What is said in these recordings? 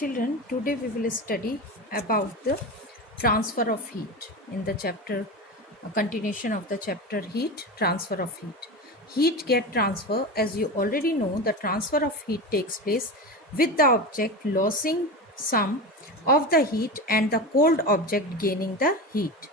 Children, today we will study about the transfer of heat in the chapter, a continuation of the chapter heat, transfer of heat. Heat get transfer, as you already know, the transfer of heat takes place with the object losing some of the heat and the cold object gaining the heat.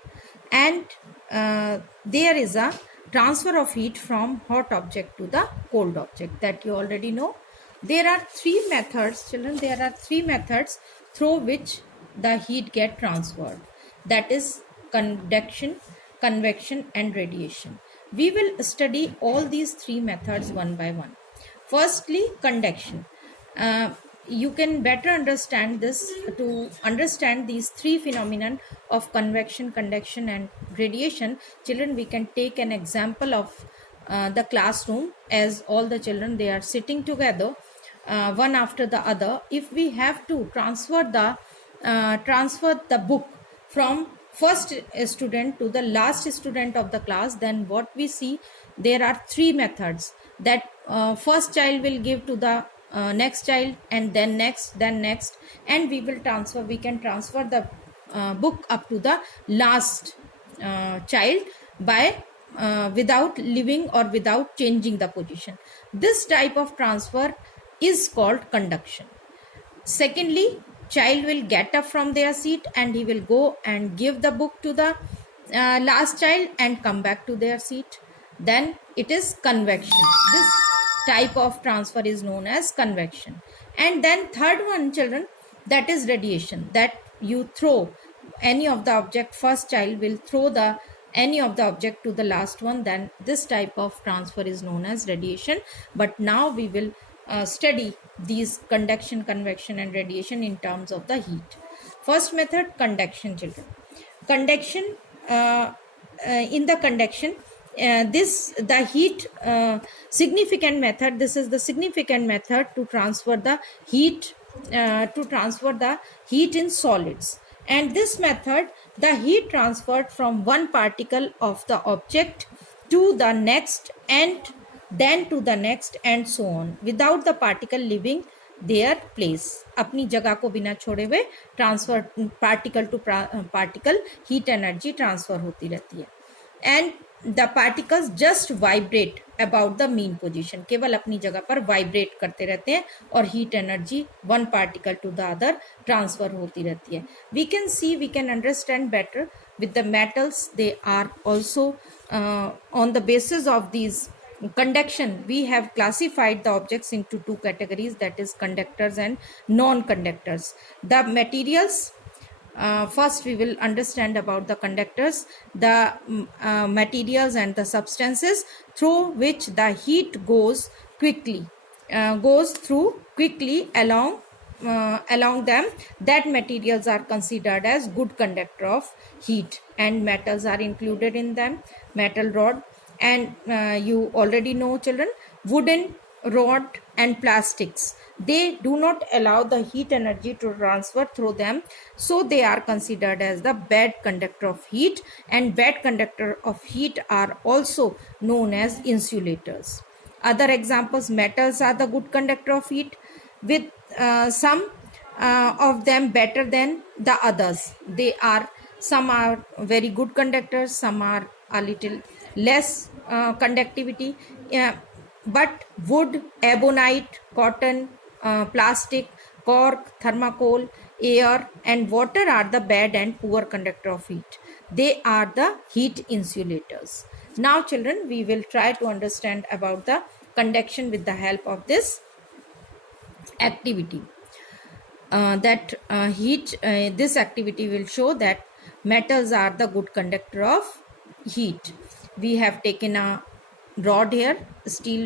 And there is a transfer of heat from hot object to the cold object that you already know. There are three methods, children. There are three methods through which the heat get transferred. That is conduction, convection, and radiation. We will study all these three methods one by one. Firstly, conduction. You can better understand this. To understand these three phenomenon of convection, conduction, and radiation, children, we can take an example of the classroom. As all the children, they are sitting together one after the other. If we have to transfer the book from first student to the last student of the class, then what we see, there are three methods that first child will give to the next child, and then next, and we can transfer the book up to the last child by without leaving or without changing the position. This type of transfer is called conduction. Secondly, child will get up from their seat and he will go and give the book to the last child and come back to their seat. Then it is convection. This type of transfer is known as convection. And then third one, children, that is radiation. That you throw any of the object, first child will throw any of the object to the last one, then this type of transfer is known as radiation. But now we will study these conduction, convection, and radiation in terms of the heat. First method, conduction, children. Conduction, in the conduction, the heat significant method. This is the significant method to transfer the heat in solids. And this method, the heat transferred from one particle of the object to the next, and then to the next, and so on, without the particle leaving their place. अपनी जगह को बिना छोड़े हुए transfer, particle to particle heat energy transfer होती रहती है. And the particles just vibrate about the mean position. केवल अपनी जगह पर वाइब्रेट करते रहते हैं और heat energy one particle to the other transfer होती रहती है. We can understand better with the metals. They are also on the basis of these conduction, we have classified the objects into two categories, that is conductors and non-conductors. The materials, first we will understand about the conductors, the materials and the substances through which the heat goes through quickly along them. That materials are considered as good conductor of heat, and metals are included in them. Metal rod, and you already know, children, wooden rod and plastics, they do not allow the heat energy to transfer through them, so they are considered as the bad conductor of heat. And bad conductor of heat are also known as insulators. Other examples, metals are the good conductor of heat, with some of them better than the others. Some are very good conductors, some are a little less conductivity. But wood, ebonite, cotton, plastic, cork, thermocol, air, and water are the bad and poor conductor of heat. They are the heat insulators. Now, children, we will try to understand about the conduction with the help of this activity. This activity will show that metals are the good conductor of heat. We have taken a rod here,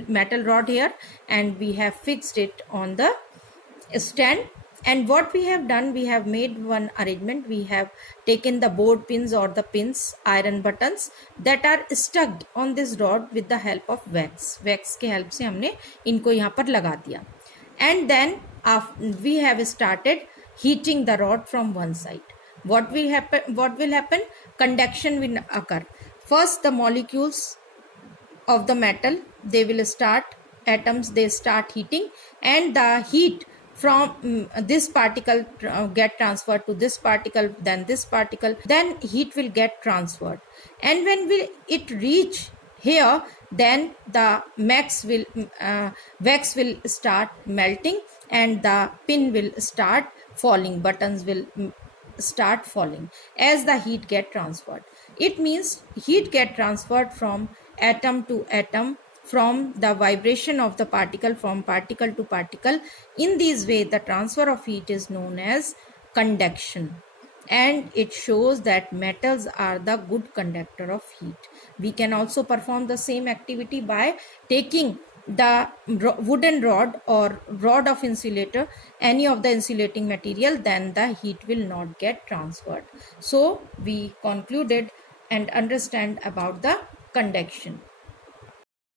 metal rod here, and we have fixed it on the stand. And what we have done, we have made one arrangement. We have taken the board pins or the pins, iron buttons, that are stuck on this rod with the help of wax. Wax के help से हमने इनको यहाँ पर लगा दिया. And then we have started heating the rod from one side. What will happen? Conduction will occur. First, the molecules of the metal, atoms, they start heating, and the heat from this particle get transferred to this particle, then this particle, then heat will get transferred. And when will it reach here, then the wax will start melting and the pin will start falling, buttons will start falling as the heat get transferred. It means heat get transferred from atom to atom, from the vibration of the particle, from particle to particle. In this way, the transfer of heat is known as conduction, and it shows that metals are the good conductor of heat. We can also perform the same activity by taking the wooden rod or rod of insulator, any of the insulating material, then the heat will not get transferred. So we concluded and understand about the conduction.